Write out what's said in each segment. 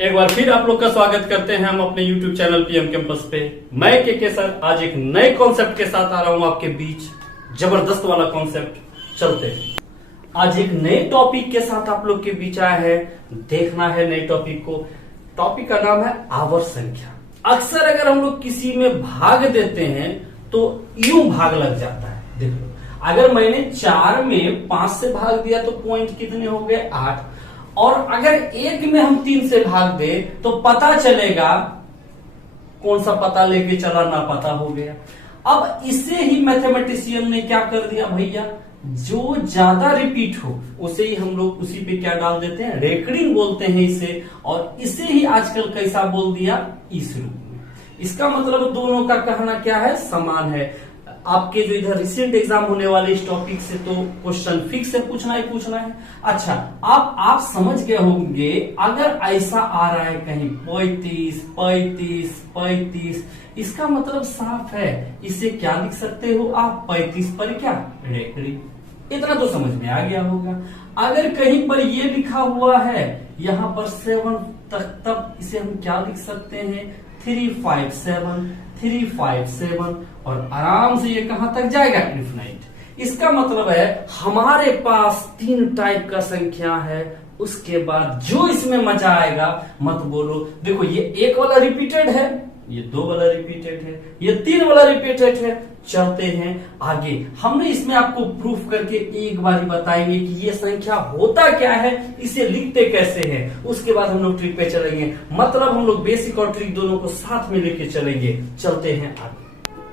एक बार फिर आप लोग का स्वागत करते हैं हम अपने YouTube चैनल पीएम कैंपस पे। मैं के सर आज एक नए कॉन्सेप्ट के साथ आ रहा हूं आपके बीच। जबरदस्त वाला कॉन्सेप्ट। चलते हैं आज एक नए टॉपिक के साथ आप लोग के बीच आया है। देखना है नए टॉपिक को। टॉपिक का नाम है आवर्त संख्या। अक्सर अगर हम लोग किसी में भाग देते हैं तो यूं भाग लग जाता है। देखो अगर मैंने 4 में 5 से भाग दिया तो पॉइंट कितने हो गए 8। और अगर 1 में हम 3 से भाग दे तो पता चलेगा कौन सा पता लेके चला ना पता हो गया। अब इसे ही मैथमेटिशियन ने क्या कर दिया भैया, जो ज्यादा रिपीट हो उसे ही हम लोग उसी पे क्या डाल देते हैं, रेकरिंग बोलते हैं इसे। और इसे ही आजकल कैसा बोल दिया, इस रूप में। इसका मतलब दोनों का कहना क्या है, समान है। आपके जो इधर रिसेंट एग्जाम होने वाले इस टॉपिक से तो क्वेश्चन फिक्स है, पूछना ही पूछना है। अच्छा आप समझ गए होंगे अगर ऐसा आ रहा है कहीं 35 35 35, इसका मतलब साफ है। इसे क्या लिख सकते हो आप, 35 पर क्या रेकरिंग। इतना तो समझ में आ गया होगा। अगर कहीं पर ये लिखा हुआ है यहाँ पर 7 तक, तब इसे हम क्या लिख सकते हैं, 357 357 और आराम से ये कहां तक जाएगा, इन्फिनाइट। इसका मतलब है हमारे पास 3 टाइप का संख्या है। उसके बाद जो इसमें मजा आएगा मत बोलो। देखो ये 1 वाला रिपीटेड है, ये 2 वाला रिपीटेड है, ये 3 वाला रिपीटेड है। चलते हैं आगे। हमने इसमें आपको प्रूफ करके एक बार ही बताएंगे कि ये संख्या होता क्या है, इसे लिखते कैसे हैं। उसके बाद हम लोग ट्रिक पे चलेंगे। मतलब हम लोग बेसिक और ट्रिक दोनों को साथ में लेके चलेंगे। चलते हैं आगे।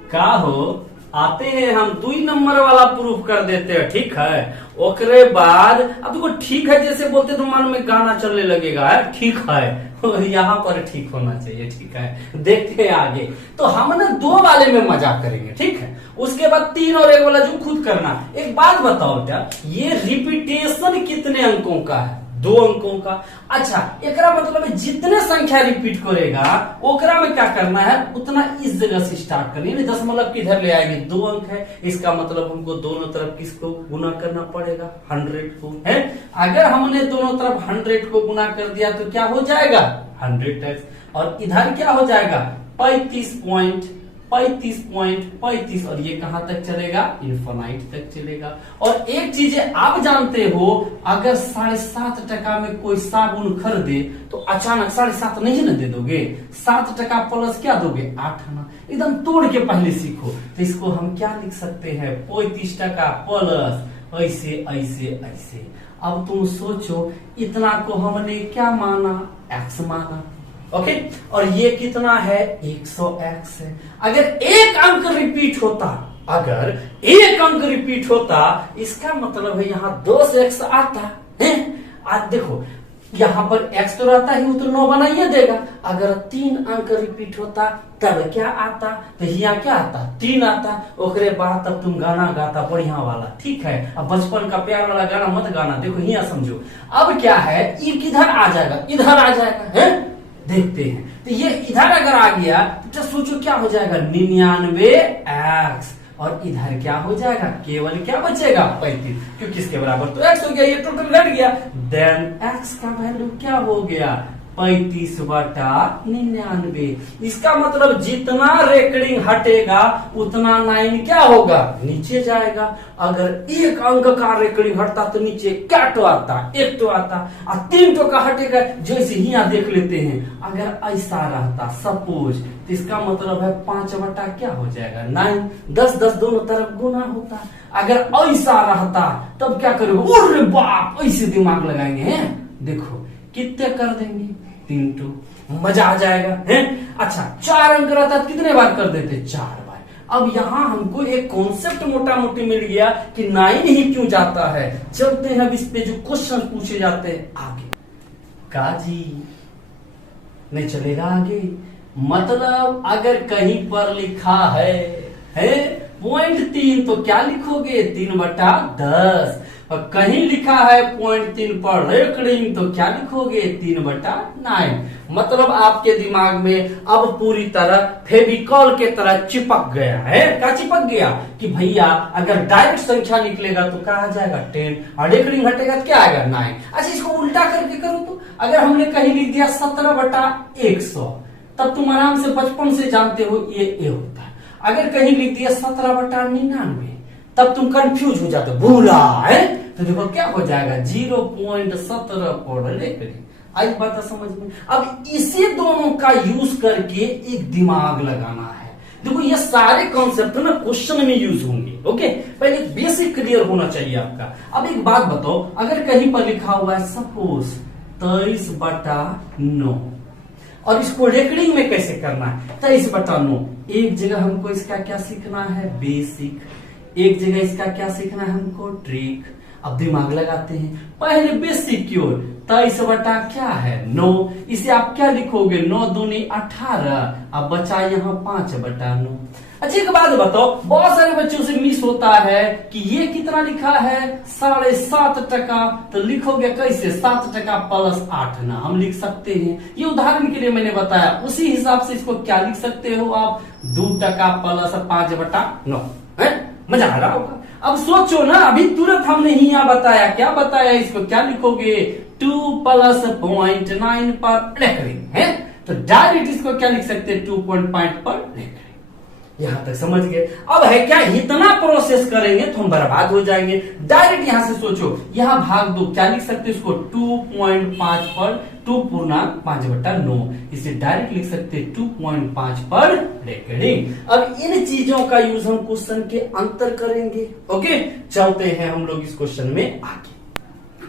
का हो आते हैं हम 2 नंबर वाला प्रूफ कर देते हैं, ठीक है। ओकरे बाद अब देखो ठीक है जैसे बोलते तो मन में गाना चलने लगेगा, है ठीक है यहाँ पर ठीक होना चाहिए, ठीक है। देखते हैं आगे। तो हम ना 2 वाले में मजाक करेंगे, ठीक है। उसके बाद 3 और 1 वाला जो खुद करना। एक बात बताओ क्या, ये रिपीटेशन कितने अंकों का है, 2 अंकों का। अच्छा एकरा मतलब जितने संख्या रिपीट करेगा ओकरा में क्या करना है, उतना इस जगह से स्टार्ट करनी है। दशमलव किधर ले आएंगे, 2 अंक है, इसका मतलब हमको दोनों तरफ किसको गुना करना पड़ेगा, 100 को, है। अगर हमने दोनों तरफ 100 को गुना कर दिया तो क्या हो जाएगा, 100x। और इधर क्या हो जाएगा, 35.35 और ये कहां तक चलेगा, इन्फिनाइट तक चलेगा। और एक चीज आप जानते हो, अगर 7.5 टका में कोई साबुन खरीदे तो अचानक 7.5 नहीं ना दे दोगे, 7 टका प्लस क्या दोगे, 8 आना। एकदम तोड़ के पहले सीखो। तो इसको हम क्या लिख सकते हैं, 35 टका प्लस ऐसे ऐसे ऐसे। अब तुम सोचो इतना को हमने क्या माना, एक्स माना, ओके। और ये कितना है, 100x है। अगर एक अंक रिपीट होता, अगर एक अंक रिपीट होता, इसका मतलब है यहाँ 2x आता है। आज देखो यहाँ पर x तो रहता है, वो तो 9 बनाइए देगा। अगर 3 अंक रिपीट होता तब क्या आता, तो यहाँ क्या आता, 3 आता। ओकरे बाद तब तुम गाना गाता बढ़िया वाला, ठीक है। अब बचपन का प्यार वाला गाना मत गाना। देखो यहाँ समझो, अब क्या है, ये किधर आ जाएगा, इधर आ जाएगा, है। देखते हैं। तो ये इधर अगर आ गया तो सोचो क्या हो जाएगा, 99x। और इधर क्या हो जाएगा, केवल क्या बचेगा, 35, क्योंकि इसके बराबर तो x हो गया, ये टोटल घट गया। देन x का वैल्यू क्या हो गया, 35/99। इसका मतलब जितना रेकरिंग हटेगा उतना 9 क्या होगा, नीचे जाएगा। अगर 1 अंक का रेकरिंग हटता तो नीचे क्या तो आता, 1 तो आता। और 3 तो का हटेगा, जैसे यहाँ देख लेते हैं। अगर ऐसा रहता सपोज, तो इसका मतलब है 5 क्या हो जाएगा, 9। 10 10 दोनों तरफ गुना होता। अगर ऐसा रहता तब क्या करोगे, अरे बाप, ऐसे दिमाग लगाएंगे, हैं। देखो कितने कर देंगे, 3 2, मजा आ जाएगा, है। अच्छा 4 अंक रहता कितने बार कर देते, 4 बार। अब यहाँ हमको एक कॉन्सेप्ट मोटा मोटी मिल गया कि 9 ही क्यों जाता है। चलते हैं अब इस पे जो क्वेश्चन पूछे जाते हैं आगे। काजी नहीं चलेगा आगे। मतलब अगर कहीं पर लिखा है 0.3 तो क्या लिखोगे, 3/10। और कहीं लिखा है 0.3 पर रेकरिंग, तो क्या लिखोगे 3/9। मतलब आपके दिमाग में अब पूरी तरह फेविकॉल के तरह चिपक गया है। क्या चिपक गया कि भैया अगर डायरेक्ट संख्या निकलेगा तो क्या आ जाएगा 10 और रेकरिंग हटेगा तो क्या आएगा 9। अच्छा इसको उल्टा करके करो तो अगर हमने कहीं लिख दिया 17/100, तब तुम आराम से बचपन से जानते हो ये ए होता है। अगर कहीं लिख दिया 17/99, तब तुम कंफ्यूज हो जाते हो, भूला है, तो देखो क्या हो जाएगा 0.17 पर रेकरिंग। आई बात समझ में। अब इसी दोनों का यूज करके एक दिमाग लगाना है। देखो ये सारे कॉन्सेप्ट ना क्वेश्चन में यूज होंगे। ओके, पहले बेसिक क्लियर होना चाहिए आपका। अब एक बात बताओ, अगर कहीं पर लिखा हुआ है सपोज 23/9 और इसको रेकरिंग में कैसे करना है 23/9, एक जगह हमको इसका क्या सीखना है बेसिक, एक जगह इसका क्या सीखना है हमको ट्रिक। अब दिमाग लगाते हैं, पहले बेसिक की ओर 23 क्या है 9, इसे आप क्या लिखोगे 9 दूनी 18, अब बचा यहाँ 5/9। अच्छा एक बात बताओ, बहुत सारे बच्चों से मिस होता है कि ये कितना लिखा है 7.5%, तो लिखोगे कैसे 7% + 8 ना, हम लिख सकते हैं, ये उदाहरण के लिए मैंने बताया, उसी हिसाब से इसको क्या लिख सकते हो आप 2% + 5/9 है। मजा आ रहा होगा। अब सोचो ना, अभी तुरंत हमने ही यहाँ बताया, क्या बताया, इसको क्या लिखोगे 2 + 0.9 पर रेकरिंग है, तो डायरेक्ट इसको क्या लिख सकते हैं 2.5 पर रेकरिंग। यहां तक समझ गए। अब है क्या, इतना प्रोसेस करेंगे तो हम बर्बाद हो जाएंगे। डायरेक्ट यहां से सोचो, यहां भाग दो, क्या लिख सकते हैं इसको 2.5 पर 2/5/9, इसे डायरेक्ट लिख सकते हैं 2.5 पर रेकरिंग। अब इन चीजों का यूज हम क्वेश्चन के अंतर करेंगे। ओके, चलते हैं हम लोग इस क्वेश्चन में आगे।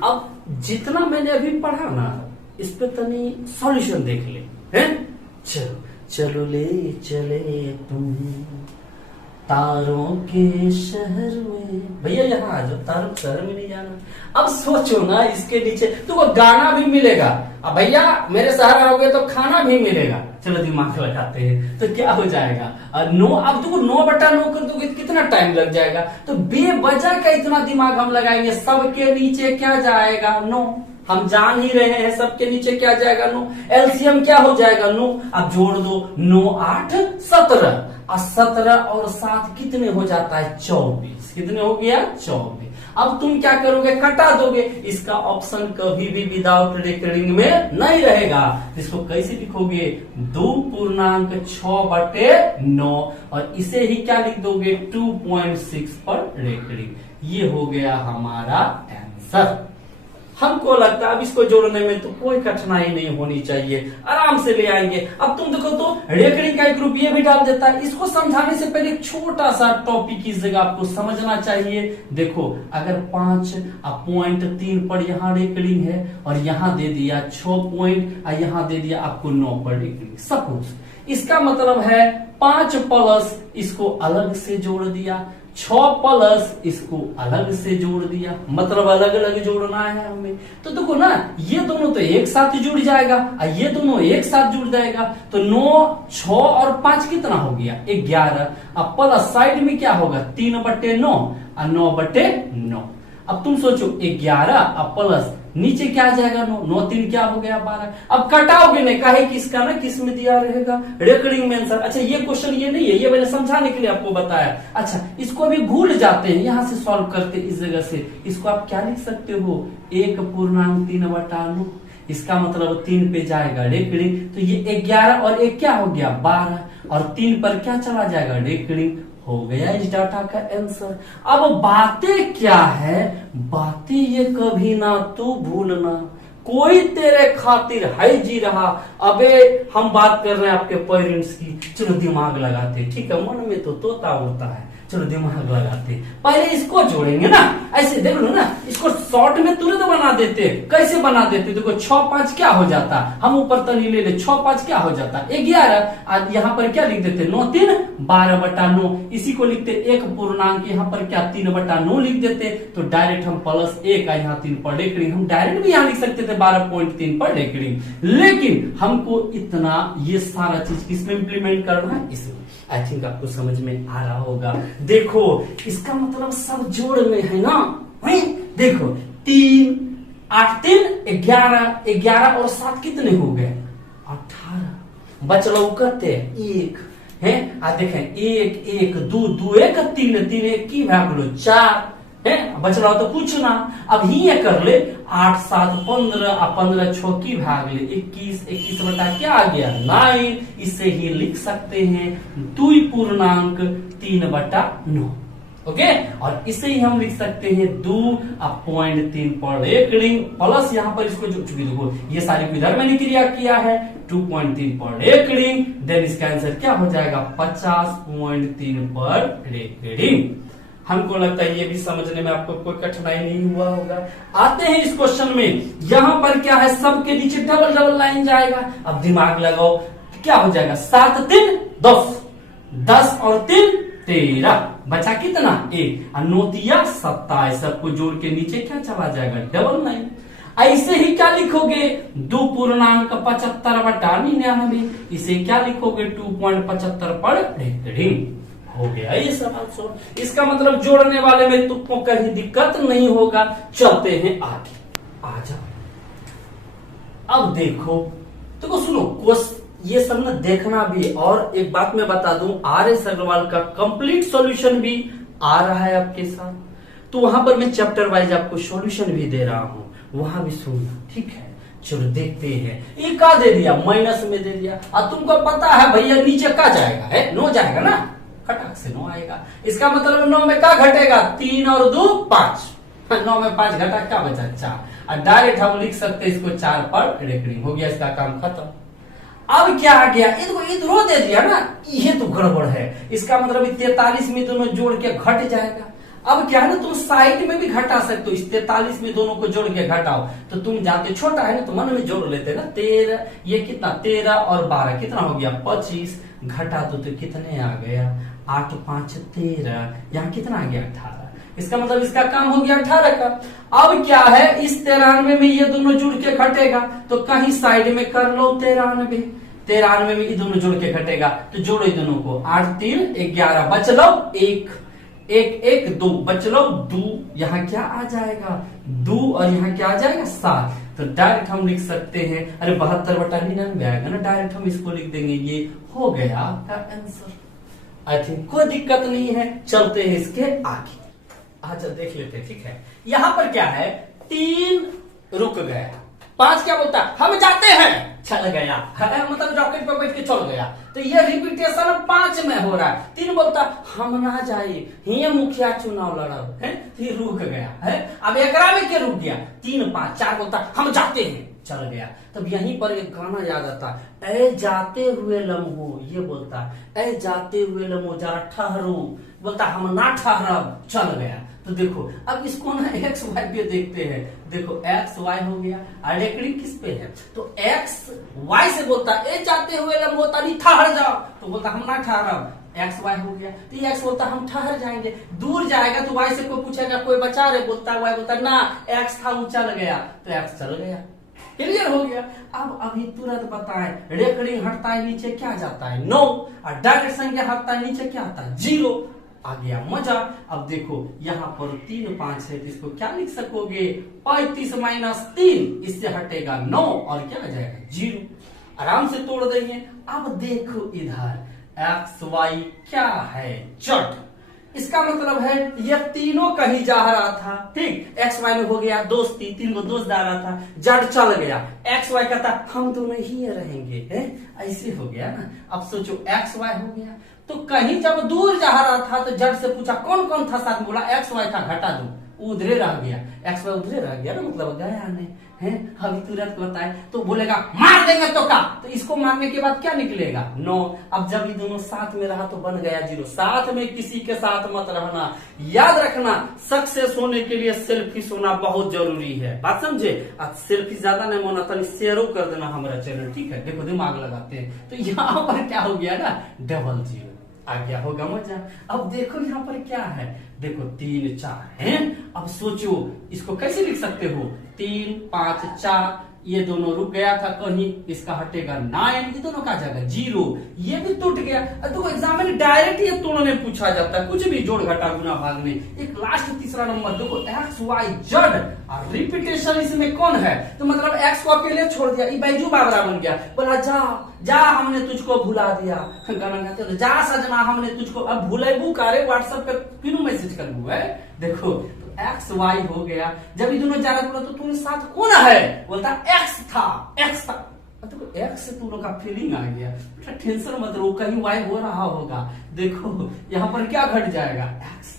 अब जितना मैंने अभी पढ़ा ना, इस पे तनी सॉल्यूशन देख ले हैं। चलो चलो ले चले तुम्हें तारों के शहर में, भैया यहाँ आ जाओ, तारों के शहर में नहीं जाना। अब सोचो ना, इसके नीचे तो गाना भी मिलेगा, अब भैया मेरे शहर आओगे तो खाना भी मिलेगा। चलो दिमाग लगाते हैं, तो क्या हो जाएगा 9। अब देखो 9/9 कर दोगे कितना टाइम लग जाएगा, तो बेवजह का इतना दिमाग हम लगाएंगे। सबके नीचे क्या जाएगा 9, हम जान ही रहे हैं सबके नीचे क्या जाएगा 9, एलसीएम क्या हो जाएगा 9। अब जोड़ दो 9 8 17, और 17 और 7 कितने हो जाता है 24, कितने हो गया 24। अब तुम क्या करोगे, कटा दोगे, इसका ऑप्शन कभी भी विदाउट रेकरिंग में नहीं रहेगा। इसको कैसे लिखोगे 2.6/9, और इसे ही क्या लिख दोगे 2.6 पर रेकरिंग। ये हो गया हमारा आंसर। हमको लगता है अब इसको जोड़ने में तो कोई कठिनाई नहीं होनी चाहिए, आराम से ले आएंगे। अब तुम देखो तो रेकरिंग का एक ग्रुप ये भी डाल देता है। इसको समझाने से पहले एक छोटा सा टॉपिक इस जगह आपको समझना चाहिए। देखो अगर 5.3 पर यहाँ रेकरिंग है और यहाँ दे दिया 6 पॉइंट और यहाँ दे दिया आपको 9 पर रेकरिंग, सपोज इसका मतलब है 5 प्लस इसको अलग से जोड़ दिया, 6 प्लस इसको अलग से जोड़ दिया, मतलब अलग अलग जोड़ना है हमें। तो देखो ना, ये दोनों तो एक साथ जुड़ जाएगा और ये दोनों एक साथ जुड़ जाएगा, तो 9 6 और 5 कितना हो गया 11। अब प्लस साइड में क्या होगा 3/9 और 9/9। अब तुम सोचो 11 अब प्लस नीचे क्या आ जाएगा 9, 9 3 क्या हो गया 12। अब कटाओगे नहीं, काहे किसका ना किस में दिया रहेगा रेकरिंग में आंसर। अच्छा ये क्वेश्चन ये नहीं है, ये मैंने समझाने के लिए आपको बताया। अच्छा इसको अभी भूल जाते हैं, यहां से सॉल्व करते इस जगह से। इसको आप क्या लिख सकते हो 1.3/9, इसका मतलब 3 पे जाएगा रेकरिंग, तो ये 11 और 1 क्या हो गया 12, और 3 पर क्या चला जाएगा रेकरिंग, हो गया इस डाटा का आंसर। अब बातें क्या है, बातें ये कभी ना तू भूलना, कोई तेरे खातिर है जी रहा। अबे हम बात कर रहे हैं आपके पेरेंट्स की, चलो दिमाग लगाते, ठीक है, मन में तो तोता उड़ता है, चलो दिमाग लगाते। पहले इसको जोड़ेंगे ना, ऐसे देख लो ना, इसको शॉर्ट में तुरंत बना देते। कैसे बना देते, देखो 6 5 क्या हो जाता, हम ऊपर तनी ले ले, 6 5 क्या हो जाता 11, यहाँ पर क्या लिख देते 9 3 12/9, इसी को लिखते 1 पूर्णांक, यहाँ पर क्या 3/9 लिख देते, तो डायरेक्ट हम +1 यहाँ 3 पर रेकरिंग, हम डायरेक्ट भी यहाँ लिख सकते थे 12.3 पर रेकरिंग, लेकिन हमको इतना ये सारा चीज किसमें इंप्लीमेंट करना है, इसमें। आई थिंक आपको समझ में आ रहा होगा। देखो इसका मतलब सब जोड़ में है ना, देखो 3 8 3 11, 11 और 7 कितने हो गए 18। बचलो कते 1 है। आ देखें 1 1 2 2 1 3 3 1 की भाग 4 है। बचला तो कुछ ना। अब ही ये कर ले 8 7 15 और 15 6 की भाग ले 21 21 बटा क्या आ गया 9। इसे ही लिख सकते हैं 2 पूर्णांक 3/9। ओके, और इसे ही हम लिख सकते हैं 2.3 पर एक रिंग प्लस यहाँ पर इसको जो देखो ये सारी इधर मैंने क्रिया किया है 2.3 पर एक रिंग। देन इसका आंसर क्या हो जाएगा 50.3 पर एक रिंग। हमको लगता है ये भी समझने में आपको कोई कठिनाई नहीं हुआ होगा। आते हैं इस क्वेश्चन में, यहां पर क्या है सबके नीचे डबल डबल लाइन जाएगा। अब दिमाग लगाओ क्या हो जाएगा 7 3 10 10 और 3 13 बचा कितना 1 और 9 3 27। सबको जोड़ के नीचे क्या चला जाएगा डबल लाइन। ऐसे ही क्या लिखोगे 2 पूर्णांक 75/99। इसे क्या लिखोगे 2.75 पर रिंग। हो गया ये सवाल सॉल्व। इसका मतलब जोड़ने वाले में तुक्कों कहीं दिक्कत नहीं होगा। चलते हैं आगे, आ जाओ। अब देखो सुनो ये सब ना देखना भी। और एक बात मैं बता दूं RS अग्रवाल का कंप्लीट सॉल्यूशन भी आ रहा है आपके साथ, तो वहां पर मैं चैप्टर वाइज आपको सॉल्यूशन भी दे रहा हूं, वहां भी सुनना, ठीक है। चलो देखते हैं। ये का दे दिया माइनस में दे दिया। और तुमको पता है भैया नीचे का जाएगा है 9 जाएगा ना, खटाक से 9 आएगा। इसका मतलब 9 में क्या घटेगा 3 और 2 5। 9 में 5 घटा क्या बचा 4। और डायरेक्ट हम लिख सकते हैं इसको 4 पर रेकरिंग। हो गया इसका काम खत्म। अब क्या आ गया इधरो दे दिया ना, ये तो गड़बड़ है। इसका मतलब 43 में दोनों जोड़ के घट जाएगा। अब क्या है ना तुम साइड में भी घटा सकते हो। इस 43 में दोनों को जोड़ के घटाओ तो तुम जाते छोटा है ना तो मन में जोड़ लेते ना 13। ये कितना 13 और 12 कितना हो गया 25। घटा तो कितने आ गया 8 5 13। यहाँ कितना आ गया 18। इसका मतलब इसका काम हो गया 18 का। अब क्या है इस 93 में ये दोनों जुड़ के घटेगा तो कहीं साइड में कर लो 93 में ये दोनों जुड़ के घटेगा तो जोड़ो दोनों को 8 3 11 बच लो 1 1 1 2 बच लो 2। यहाँ क्या आ जाएगा 2 और यहाँ क्या आ जाएगा 7। तो डायरेक्ट हम लिख सकते हैं अरे 72/99 आएगा ना, डायरेक्ट हम इसको लिख देंगे। ये हो गया आपका आंसर। आई थिंक कोई दिक्कत नहीं है। चलते हैं इसके आगे, अच्छा देख लेते हैं, ठीक है। यहाँ पर क्या है 3 रुक गया, 5 क्या बोलता हम जाते हैं चल गया है, मतलब रॉकेट पर बैठ के चल गया। तो ये रिपीटेशन 5 में हो रहा है। 3 बोलता हम ना जाए ये मुखिया चुनाव लड़ा है, ये रुक गया है। अब एकरा में क्या रुक गया 3 5 4 बोलता हम जाते हैं चल गया। तब यहीं पर एक गाना याद आता ऐ जाते हुए लम्हो, ये बोलता ऐ जाते हुए लम्हो जरा ठहरो, बोलता हम ना ठहरब चल गया। तो देखो अब इसको ना एक्स वाई पे देखते हैं। देखो एक्स वाई हो गया और रेकरिंग किस पे है तो एक्स वाई से बोलता ए जाते हुए बोलता नहीं ठहर जाओ, तो बोलता हम ना ठहरब एक्स वाई हो गया। तो ये एक्स बोलता हम ठहर जाएंगे, दूर जाएगा तो वाई से कोई पूछेगा कोई बचा रहे, बोलता वाई बोलता ना एक्स था वो चल गया, तो एक्स चल गया। क्लियर हो गया। अब अभी तुरंत बताएं रेकरिंग हटता है नीचे क्या जाता है 9 और डायरेक्ट संख्या हटता है नीचे क्या आता है 0। आ गया मजा। अब देखो यहाँ पर 3 5 है तो इसको क्या लिख सकोगे 35 - 3, इससे हटेगा 9 और क्या आ जाएगा 0। आराम से तोड़ देंगे। अब देखो इधर एक्स वाई क्या है चट, इसका मतलब है ये तीनों कहीं जा रहा था, ठीक। एक्स वाई में हो गया दोस्ती, 3 को दोस्त जा रहा था, जड़ चल गया। एक्स वाई कहता हम दोनों ही रहेंगे, है ऐसे हो गया ना। अब सोचो एक्स वाई हो गया तो कहीं जब दूर जा रहा था तो जड़ से पूछा कौन कौन था साथ में, बोला एक्स वाई था घटा दो, उधरे रह गया। एक्स वाई उधरे रह गया ना, मतलब गया नहीं है। अभी तुरंत बताए तो बोलेगा मार देंगे तो का, तो इसको मारने के बाद क्या निकलेगा 9। अब जब ये दोनों साथ में रहा तो बन गया 0। साथ में किसी के साथ मत रहना, याद रखना सक्सेस होने के लिए सेल्फिश होना बहुत जरूरी है, बात समझे। अब सेल्फी ज्यादा नहीं होना तो शेयर कर देना हमारा चैनल, ठीक है। देखो दिमाग लगाते हैं तो यहाँ पर क्या हो गया ना डबल 0 आ गया, होगा मजा। अब देखो यहाँ पर क्या है, देखो 3 4 है। अब सोचो इसको कैसे लिख सकते हो 3 5 4, ये दोनों रुक गया था कहीं, इसका हटेगा 9, ये दोनों का जाएगा 0, ये भी टूट गया। देखो एग्जाम में डायरेक्ट ये तोड़ने पूछा जाता है, कुछ भी जोड़ घटा गुना भाग में। एक लास्ट तीसरा नंबर देखो एक्स वाई जेड, और रिपीटेशन इसमें कौन है, तो मतलब एक्स को अकेले छोड़ दिया, ये बैजू बाबरा बन गया। बोला जा जा हमने तुझको भुला दिया, गाना गाते तो जा सजना हमने तुझको अब भूलेबू करे, व्हाट्सएप पे क्यों मैसेज करबू है। देखो एक्स वाई हो गया, जब ये दोनों जा रहा बोला तो तुम्हें साथ कौन है, बोलता एक्स था। तो एक्स से तुम लोग का फीलिंग आ गया, टेंशन मत लो, कहीं वाई हो रहा होगा। देखो यहाँ पर क्या घट जाएगा एक्स,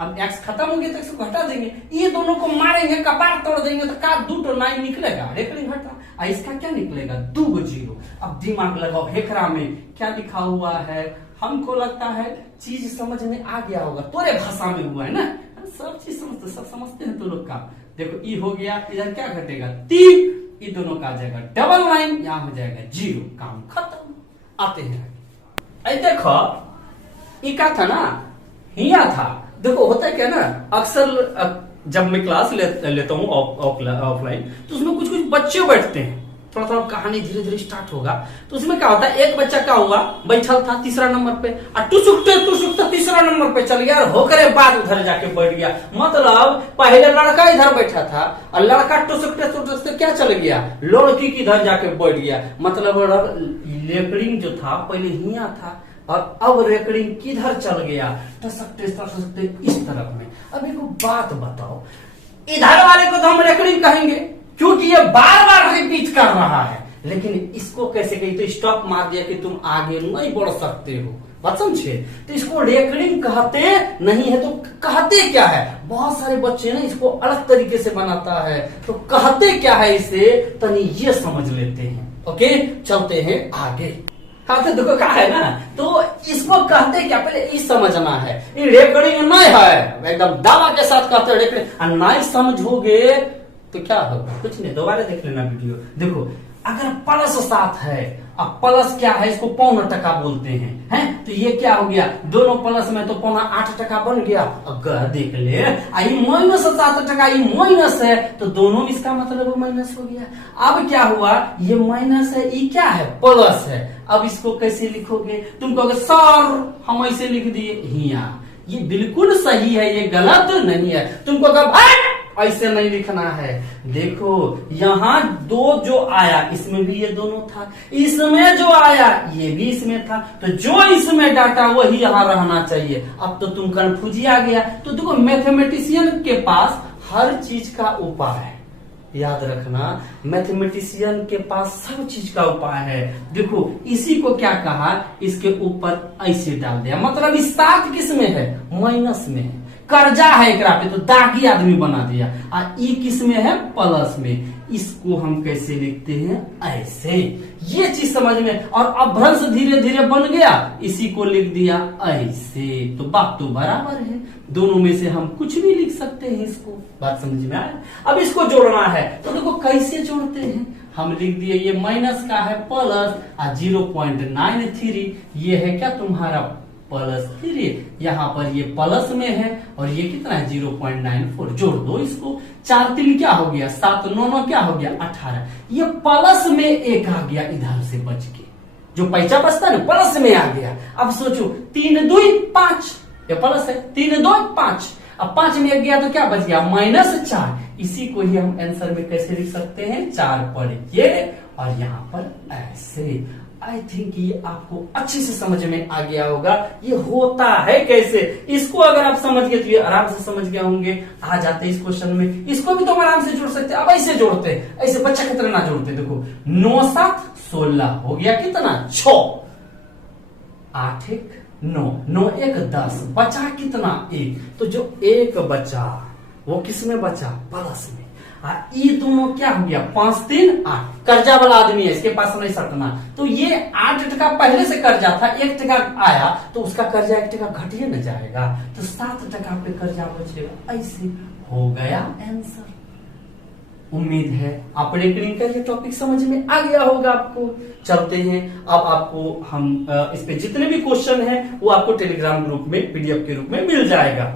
अब एक्स खत्म हो गया तो एक्स को घटा देंगे, ये दोनों को मारेंगे कपार तोड़ देंगे तो का 2 तो 9 निकलेगा, रेकरिंग घटा, इसका क्या निकलेगा 2 0। अब दिमाग लगाओ हेकरा में क्या लिखा हुआ है, हमको लगता है चीज समझ में आ गया होगा, तोरे भाषा में हुआ है ना, सब चीज समझते, सब समझते हैं तो लोग का। देखो ई हो गया, इधर क्या घटेगा 3, ये दोनों का जाएगा डबल 9, यहाँ हो जाएगा 0, काम खत्म। आते हैं देखो ये क्या था ना, हिया था। देखो होता है क्या ना, अक्सर जब मैं क्लास लेता हूँ ऑफलाइन, तो उसमें कुछ कुछ बच्चे बैठते हैं, थोड़ा थोड़ा कहानी धीरे धीरे स्टार्ट होगा, तो उसमें क्या होता है, एक बच्चा क्या हुआ बैठा था तीसरा नंबर पे, और टुसुकते तीसरा नंबर पे चल गया, और होकर बाद उधर जाके बैठ गया। मतलब पहले लड़का इधर बैठा था और लड़का टुसुकते क्या चल गया, लड़की की इधर जाके बैठ गया। मतलब रेकरिंग जो था पहले हिया था और अब रेकरिंग किधर चल गया, टसकते इस तरफ में। अब एक बात बताओ, इधर वाले को तो हम रेकरिंग कहेंगे क्योंकि ये बार बार रिपीट कर रहा है, लेकिन इसको कैसे कही, तो स्टॉप मार दिया कि तुम आगे नहीं बढ़ सकते हो, बात समझे। तो इसको रेकरिंग कहते नहीं है, तो कहते क्या है, बहुत सारे बच्चे ना इसको अलग तरीके से बनाता है, तो कहते क्या है इसे तनी ये समझ लेते हैं। ओके चलते हैं आगे। हाँ तो देखो क्या है ना, तो इसको कहते क्या पहले इस समझना है, ये रेकरिंग नहीं है, एकदम दावा के साथ कहते हैं रेकरिंग, नहीं समझोगे तो क्या होगा, कुछ नहीं, दोबारा देख लेना वीडियो। देखो अगर प्लस 7 है, अब प्लस क्या है, इसको 0.25 बोलते हैं, तो ये क्या हो गया, दोनों प्लस में तो 0.8 बन गया। अगर देख ले आई -7, ये माइनस है, तो दोनों इसका मतलब माइनस हो गया। अब क्या हुआ, ये माइनस है, ये क्या है प्लस है। अब इसको कैसे लिखोगे, तुम कहोगे सर हम ऐसे लिख दिए, हिया ये बिल्कुल सही है, ये गलत नहीं है। तुमको कब ऐसे नहीं लिखना है। देखो यहाँ 2 जो आया इसमें भी ये दोनों था, इसमें जो आया ये भी इसमें था, तो जो इसमें डाटा वही यहाँ रहना चाहिए। अब तो तुम कंफ्यूज आ गया। तो देखो मैथमेटिशियन के पास हर चीज का उपाय है, याद रखना, मैथमेटिशियन के पास सब चीज का उपाय है। देखो इसी को क्या कहा, इसके ऊपर ऐसे डाल दिया, मतलब इस 7 किस में है, माइनस में है, कर्जा है एकरा पे तो दागी आदमी बना दिया, और ई किस में है, प्लस में। इसको हम कैसे लिखते हैं, ऐसे, ये चीज समझ में। और अभ्रंश धीरे धीरे बन गया, इसी को लिख दिया ऐसे, तो बात तो बराबर है, दोनों में से हम कुछ भी लिख सकते हैं। इसको बात समझ में आया। अब इसको जोड़ना है, तो देखो कैसे जोड़ते हैं, हम लिख दिए ये माइनस का है प्लस, और 0.93 ये है क्या तुम्हारा +3, यहाँ पर ये प्लस में है, और ये कितना है 0.94, जोड़ दो इसको, 4 3 क्या हो गया 7, 9 9 क्या हो गया 18, ये प्लस में 1 आ गया इधर से बच के, जो पैसा बचता है ना प्लस में आ गया। अब सोचो 3 2 5, ये प्लस है, 3 2 5, अब 5 में 1 गया तो क्या बच गया -4। इसी को ही हम आंसर में कैसे लिख सकते हैं, 4 पर ये और यहाँ पर ऐसे। आई थिंक ये आपको अच्छे से समझ में आ गया होगा, ये होता है कैसे। इसको अगर आप समझ गए तो ये आराम से समझ गए होंगे। आ जाते इस क्वेश्चन में, इसको भी तो हम आराम से जोड़ सकते हैं। अब ऐसे जोड़ते, ऐसे बच्चा की तरह ना जोड़ते। देखो 9 7 16 हो गया कितना 6, 8 1 9, 9 1 10, बचा कितना 1, तो जो 1 बचा वो किस में बचा, प्लस में। ये दोनों क्या हो गया 5 3 8, कर्जा वाला आदमी है, इसके पास नहीं सकना, तो ये 8 पहले से कर्जा था, 1 आया तो उसका कर्जा 1 घटिए न जाएगा, तो 7 पे कर्जा बचेगा। ऐसे हो गया आंसर। उम्मीद है आप रेकरिंग का ये टॉपिक समझ में आ गया होगा आपको। चलते हैं अब आपको हम इस पे जितने भी क्वेश्चन हैं वो आपको टेलीग्राम ग्रुप में PDF के रूप में मिल जाएगा।